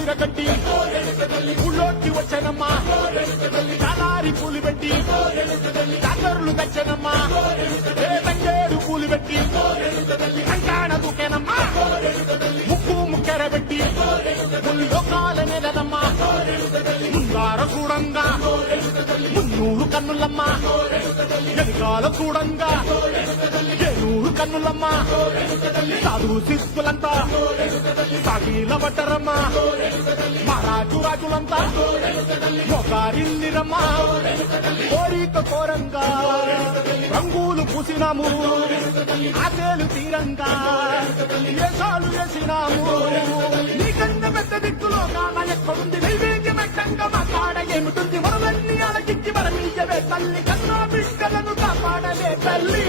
సిరగట్టి ఊళ్ళోకి వచ్చానమ్మా చాలారి పూలు పెట్టి డాక్టర్లు తెచ్చానమ్మా తంగేడు పూలు పెట్టి కంకాణ దూకేనమ్మా ముక్కు ముక్కెర పెట్టి లోకాల నెలదమ్మా ముందార చూడంగా మున్నూరు కన్నులమ్మా ఎనకాల చూడంగా ఏనూరు కన్నులమ్మా సాధు శిస్తులంతా సాగిల పట్టరమ్మా మహారాజు రాజులంతా ఒకరిల్లిరమ్మా కోరిక కోరంగా రంగులు పూసినాము ఆశలు తీరంగా వేషాలు వేసినాము నీకన్నా పెద్ద దిక్కులో కాన ఎక్కడుంది నైవేద్యమెట్టంగా మా కాడ ఏమిటుంది వరలన్నీ అలగించి వరమీయవే తల్లి కన్నా బిడ్డలను కాపాడలే తల్లి